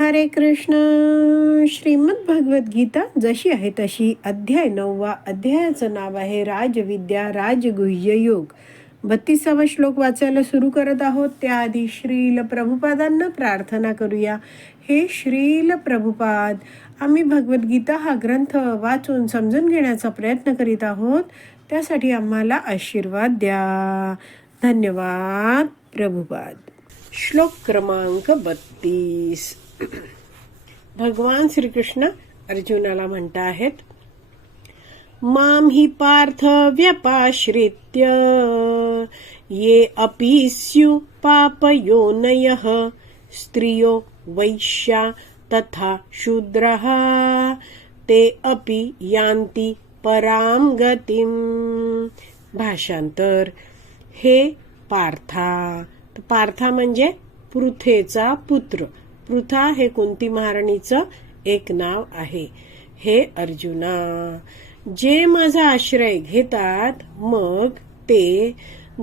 हरे कृष्ण. श्रीमद भगवत गीता जशी आहे तशी अध्याय नववा अध्यायाचं नाव आहे राजविद्या राजगुह्य योग. बत्तीसावा श्लोक वाचायला सुरू करत आहोत. त्याआधी श्रील प्रभुपादांना प्रार्थना करूया. हे श्रील प्रभुपाद आम्ही भगवद्गीता हा ग्रंथ वाचून समजून घेण्याचा प्रयत्न करीत आहोत. त्यासाठी आम्हाला आशीर्वाद द्या. धन्यवाद प्रभुपाद. श्लोक क्रमांक बत्तीस. भगवान श्रीकृष्ण अर्जुनाला म्हणता आहेत माम हि पार्थ व्यपाश्रित्य ये अपि स्यु पापयोनयः स्त्रियो वैश्या तथा शूद्रः ते अपि यान्ति पराम गतीम। भाषांतर हे पार्था पार्था म्हणजे पृथेचा पुत्र पृथा हे कुंती महाराणीचं एक नाव आहे. हे अर्जुना जे माझा आश्रय घेतात मग ते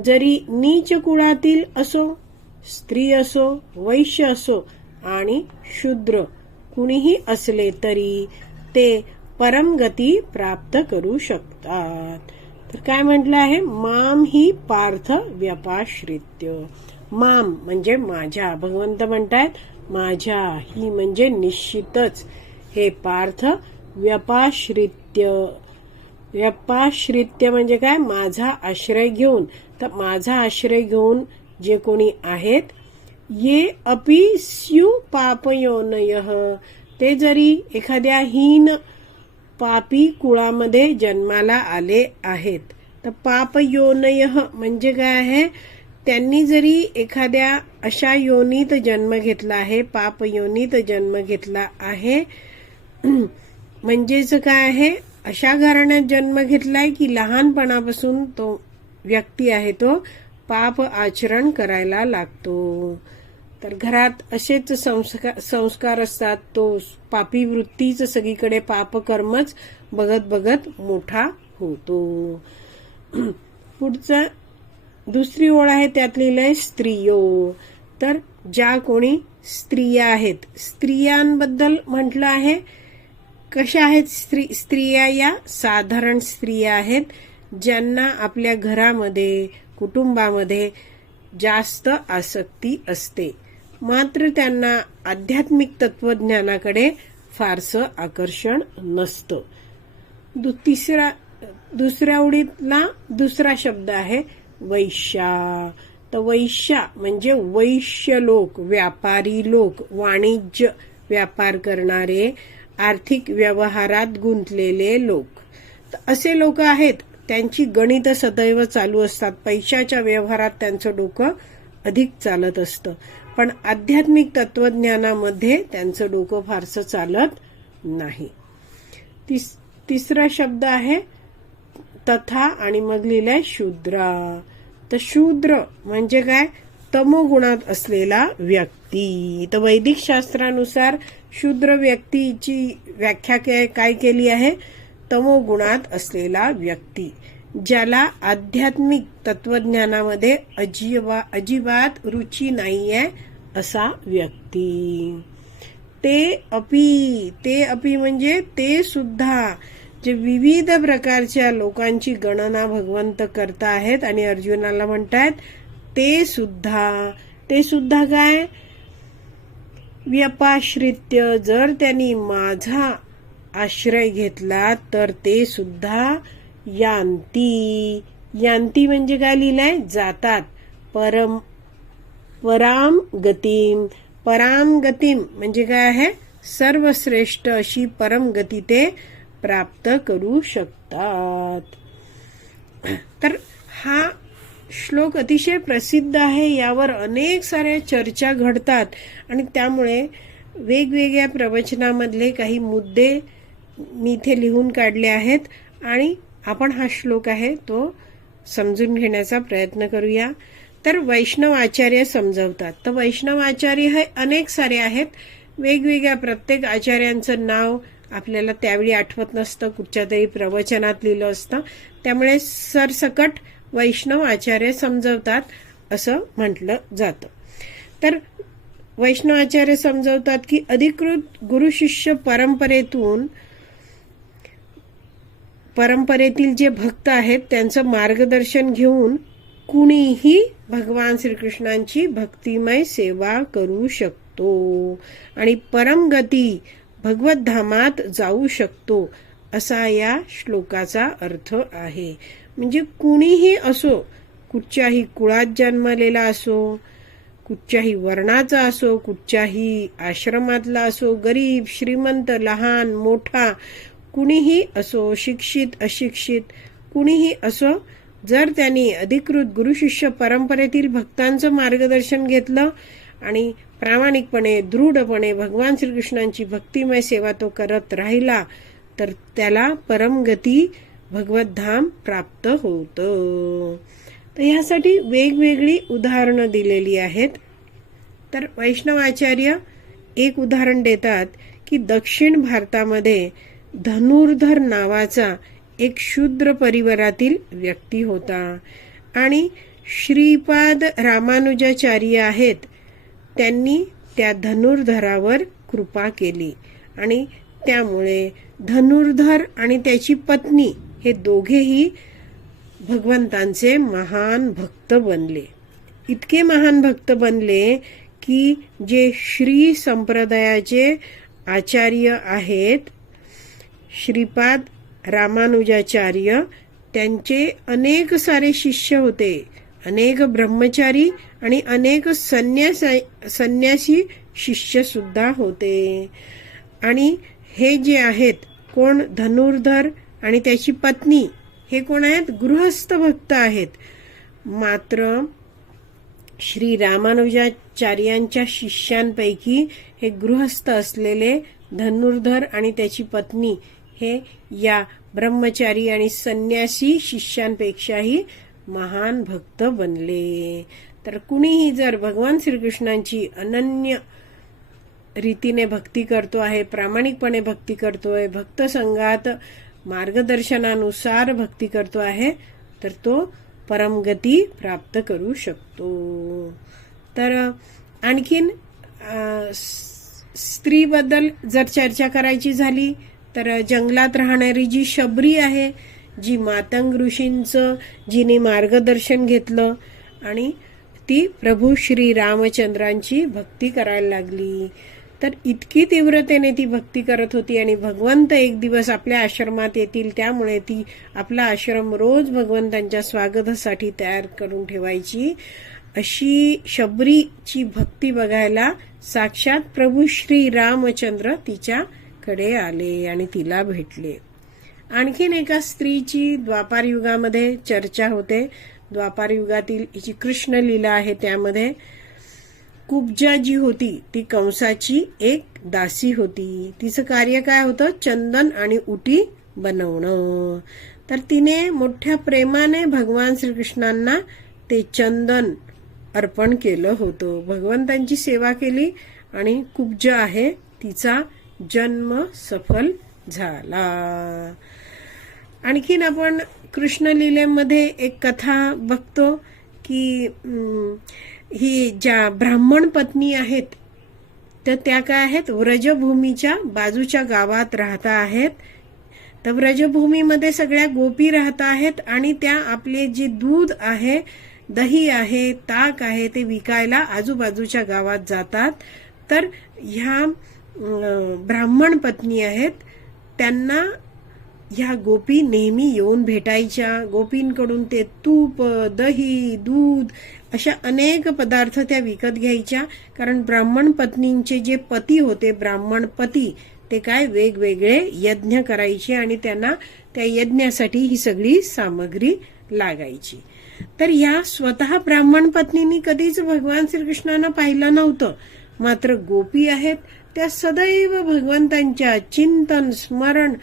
जरी नीच कुळातील असो स्त्री असो वैश्य असो आणि शूद्र कुणीही असले तरी ते परमगती प्राप्त करू शकतात. तर काय म्हटलं आहे? माम ही पार्थ व्यपाश्रित्य. माम म्हणजे माझ्या भगवंत म्हणतायत माझ्या ही म्हणजे निश्चितच. हे पार्थ व्यपाश्रित्य. व्यपाश्रित्य म्हणजे काय? माझा आश्रय घेऊन. तर माझा आश्रय घेऊन जे कोणी आहेत ये अपि स्यु पापयोनय. ते जरी एखाद्या हीन पापी कुळामध्ये जन्माला आले आहेत तर पापयोनय म्हणजे काय आहे? त्यांनी जरी एखाद्या अशा योनीत जन्म घेतला आहे पाप योनीत जन्म घेतला आहे म्हणजेच काय आहे? अशा घराण्यात जन्म घेतलाय की लहानपणापासून तो व्यक्ती आहे तो पाप आचरण करायला लागतो. तर घरात असेच संस्कार संस्कार असतात तो पापी वृत्तीच सगळीकडे पापकर्मच बघत बघत मोठा होतो. पुढचा दुसरी ओळ आहे त्यात लिहिलं आहे स्त्रियो. तर ज्या कोणी स्त्रिया आहेत स्त्रियांबद्दल म्हटलं आहे कशा आहेत स्त्री स्त्रिया या? साधारण स्त्रिया आहेत ज्यांना आपल्या घरामध्ये कुटुंबामध्ये जास्त आसक्ती असते. मात्र त्यांना आध्यात्मिक तत्वज्ञानाकडे फारसं आकर्षण नसतं. दु तिसरा दुसऱ्या उडीतला दुसरा शब्द आहे वैश्या तर वैश्या म्हणजे वैश्य लोक व्यापारी लोक वाणिज्य व्यापार करणारे आर्थिक व्यवहारात गुंतलेले लोक. तर असे लोक आहेत त्यांची गणित सदैव चालू असतात. पैशाच्या व्यवहारात त्यांचं डोकं अधिक चालत असतं. पण आध्यात्मिक तत्वज्ञानामध्ये त्यांचं डोकं फारसं चालत नाही. तिस तिसरा शब्द आहे तथा आणि मग लिहिलंय शूद्रा. तर शूद्र म्हणजे काय? तमोगुणात असलेला व्यक्ती. तर वैदिक शास्त्रानुसार शूद्र व्यक्तीची व्याख्या काय केली आहे? तमोगुणात असलेला व्यक्ती ज्याला आध्यात्मिक तत्वज्ञानामध्ये अजिबा अजिबात रुची नाही आहे असा व्यक्ती. ते अपी ते अपी म्हणजे ते सुद्धा जे विविध प्रकारच्या लोकांची गणना भगवंत करता आहेत आणि अर्जुनाला म्हणतायत ते सुद्धा ते सुद्धा काय? व्यपाश्रित्य जर त्यांनी माझा आश्रय घेतला तर ते सुद्धा यांती. यांती म्हणजे काय लिहिलंय? जातात. परम पराम गतीम. पराम गतीम म्हणजे काय आहे? सर्वश्रेष्ठ अशी परम गती ते प्राप्त करू शकतात. तर हा श्लोक अतिशय प्रसिद्ध आहे. यावर अनेक साऱ्या चर्चा घडतात आणि त्यामुळे वेगवेगळ्या प्रवचनामधले काही मुद्दे मी इथे लिहून काढले आहेत आणि आपण हा श्लोक आहे तो समजून घेण्याचा प्रयत्न करूया. तर वैष्णव आचार्य समजवतात. तर वैष्णव आचार्य हे अनेक सारे आहेत. वेगवेगळ्या प्रत्येक आचार्यांचं नाव आपल्याला त्यावेळी आठवत नसतं कुठच्या तरी प्रवचनात लिहिलं असतं. त्यामुळे सरसकट वैष्णव आचार्य समजवतात असं म्हटलं जातं. तर वैष्णव आचार्य समजवतात की अधिकृत गुरु शिष्य परंपरेतून परंपरेतील जे भक्त आहेत त्यांचं मार्गदर्शन घेऊन कुणीही भगवान श्रीकृष्णांची भक्तिमय सेवा करू शकतो. आणि परमगती भगवतधामात जाऊ शकतो असा या श्लोकाचा अर्थ आहे. म्हणजे कुणीही असो कुठच्याही कुळात जन्मलेला असो कुठच्याही वर्णाचा असो कुठच्याही आश्रमातला असो गरीब श्रीमंत लहान मोठा कुणीही असो शिक्षित अशिक्षित कुणीही असो जर त्यांनी अधिकृत गुरुशिष्य परंपरेतील भक्तांचं मार्गदर्शन घेतलं आणि प्रामाणिकपणे दृढपणे भगवान श्रीकृष्णांची भक्तिमय सेवा तो करत राहिला तर त्याला परमगती भगवतधाम प्राप्त होतं. तर ह्यासाठी वेगवेगळी उदाहरणं दिलेली आहेत. तर वैष्णवाचार्य एक उदाहरण देतात की दक्षिण भारतामध्ये धनुर्धर नावाचा एक शूद्र परिवारातील व्यक्ती होता. आणि श्रीपाद रामानुजाचार्य आहेत त्यांनी त्या धनुर्धरावर कृपा केली. आणि त्यामुळे धनुर्धर आणि त्याची पत्नी हे दोघेही भगवंतांचे महान भक्त बनले. इतके महान भक्त बनले की जे श्री संप्रदायाचे आचार्य आहेत श्रीपाद रामानुजाचार्य त्यांचे अनेक सारे शिष्य होते. अनेक ब्रह्मचारी आणि अनेक संन्यास संन्यासी शिष्य सुद्धा होते. आणि हे जे आहेत कोण धनुर्धर आणि त्याची पत्नी हे कोण आहेत? गृहस्थ भक्त आहेत. मात्र श्री रामानुजाचार्यांच्या शिष्यांपैकी हे गृहस्थ असलेले धनुर्धर आणि त्याची पत्नी हे या ब्रह्मचारी आणि संन्यासी शिष्यांपेक्षाही महान भक्त बनले. तर कुणीही जर भगवान श्रीकृष्णांची अनन्य रीतीने भक्ती करतो आहे प्रामाणिकपणे भक्ती करतोय भक्त संघात मार्गदर्शनानुसार भक्ती करतो आहे तर तो परमगती प्राप्त करू शकतो. तर आणखीन स्त्रीबद्दल जर चर्चा करायची झाली तर जंगलात राहणारी जी शबरी आहे जी मातंग ऋषींचं जिने मार्गदर्शन घेतलं आणि ती प्रभू श्री रामचंद्रांची भक्ती करायला लागली. तर इतकी तीव्रतेने ती भक्ती करत होती आणि भगवंत एक दिवस आपल्या आश्रमात येतील त्यामुळे ती आपला आश्रम रोज भगवंतांच्या स्वागतासाठी तयार करून ठेवायची. अशी शबरीची भक्ती बघायला साक्षात प्रभू श्री रामचंद्र तिच्याकडे आले आणि तिला भेटले. आणखीन एका स्त्रीची द्वापार युगामध्ये चर्चा होते. द्वापार युगातील जी कृष्ण लीला आहे त्यामध्ये कुब्जा जी होती ती कंसाची एक दासी होती. तिचं कार्य काय होतं? चंदन आणि उटी बनवणं. तर तिने मोठ्या प्रेमाने भगवान श्रीकृष्णांना ते चंदन अर्पण केलं होतं. भगवंतांची सेवा केली आणि कुब्जा आहे तिचा जन्म सफल झाला. आणखीन आपण कृष्णलीलेमध्ये एक कथा बघतो की ही ज्या ब्राह्मण पत्नी आहेत तर त्या काय आहेत? व्रजभूमीच्या बाजूच्या गावात राहता आहेत. तर व्रजभूमीमध्ये सगळ्या गोपी राहत आहेत आणि त्या आपले जे दूध आहे दही आहे ताक आहे ते विकायला आजूबाजूच्या गावात जातात. तर ह्या ब्राह्मण पत्नी आहेत. त्यांना ह्या गोपी नेहमी येऊन भेटायच्या. गोपींकडून ते तूप दही दूध अशा अनेक पदार्थ त्या विकत घ्यायच्या. कारण ब्राह्मण पत्नींचे जे पती होते ब्राह्मण पती ते काय वेगवेगळे यज्ञ करायचे आणि त्यांना त्या यज्ञासाठी ही सगळी सामग्री लागायची. तर या स्वतः ब्राह्मण पत्नींनी कधीच भगवान श्रीकृष्णांना पाहिलं नव्हतं. मात्र गोपी आहेत त्या सदैव भगवंतांच्या चिंतन स्मरण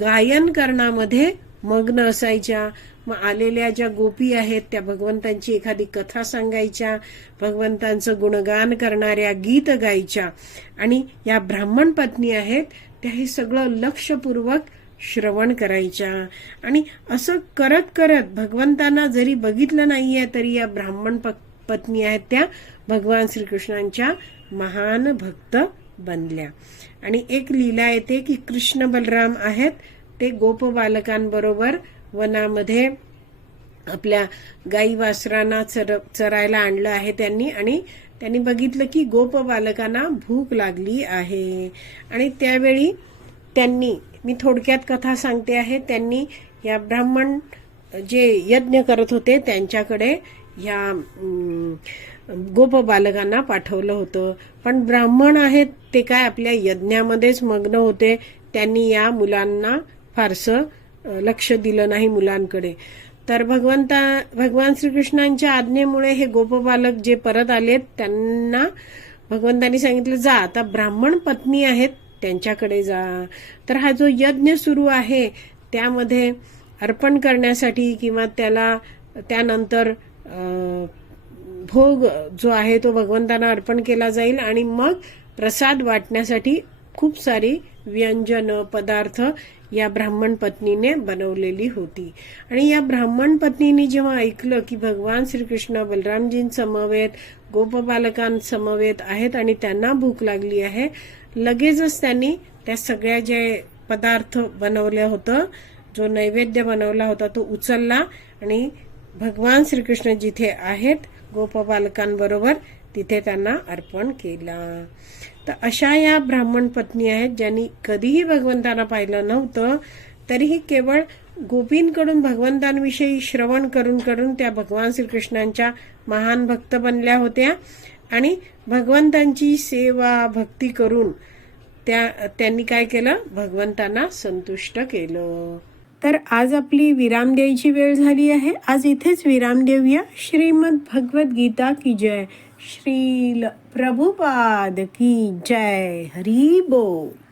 गायन करण्यामध्ये मग्न असायच्या. मग आलेल्या ज्या गोपी आहेत त्या भगवंतांची एखादी कथा सांगायच्या भगवंतांचं गुणगान करणाऱ्या गीत गायच्या. आणि या ब्राह्मण पत्नी आहेत त्या हे सगळं लक्षपूर्वक श्रवण करायच्या. आणि असं करत करत भगवंतांना जरी बघितलं नाहीये तरी या ब्राह्मण पत्नी आहेत त्या भगवान श्रीकृष्णांच्या महान भक्त बनल्या. आणि एक लीला येते की कृष्ण बलराम आहेत. ते गोप बालकांबरोबर वनामध्ये आपल्या गाई वासरांना चर चरायला आणलं आहे त्यांनी. आणि त्यांनी बघितलं की गोप बालकांना भूक लागली आहे. आणि त्यावेळी त्यांनी मी थोडक्यात कथा सांगते आहे त्यांनी या ब्राह्मण जे यज्ञ करत होते त्यांच्याकडे ह्या गोप बालकांना पाठवलं होतं. पण ब्राह्मण आहेत ते काय आपल्या यज्ञामध्येच मग्न होते त्यांनी या मुलांना फारसं लक्ष दिलं नाही मुलांकडे. तर भगवंता भगवान श्रीकृष्णांच्या आज्ञेमुळे हे गोपबालक जे परत आलेत त्यांना भगवंतांनी सांगितलं जा आता ब्राह्मण पत्नी आहेत त्यांच्याकडे जा. तर हा जो यज्ञ सुरू आहे त्यामध्ये अर्पण करण्यासाठी किंवा त्याला त्यानंतर भोग जो आहे तो भगवंतांना अर्पण केला जाईल आणि मग प्रसाद वाटण्यासाठी खूप सारी व्यंजन पदार्थ या ब्राह्मण पत्नीने बनवलेली होती. आणि या ब्राह्मण पत्नीने जेव्हा ऐकलं की भगवान श्रीकृष्ण बलरामजींसमवेत गोपबालकांसमवेत आहेत आणि त्यांना भूक लागली आहे लगेचच त्यांनी त्या सगळ्या जे पदार्थ बनवलं होतं जो नैवेद्य बनवला होता तो उचलला आणि भगवान श्रीकृष्ण जिथे आहेत गोपबालकांबरोबर तिथे त्यांना अर्पण केला. तर अशा या ब्राह्मण पत्नी आहेत ज्यांनी कधीही भगवंतांना पाहिलं नव्हतं तरीही केवळ गोपींकडून भगवंतांविषयी श्रवण करून करून त्या भगवान श्रीकृष्णांच्या महान भक्त बनल्या होत्या आणि भगवंतांची सेवा भक्ती करून त्या त्यांनी काय केलं? भगवंतांना संतुष्ट केलं. तर आज आपली विराम द्यायची वेळ झाली आहे. आज इथेच विराम देऊया. श्रीमद भगवत गीता की जय. श्रील प्रभुपाद की जय. हरी बोल.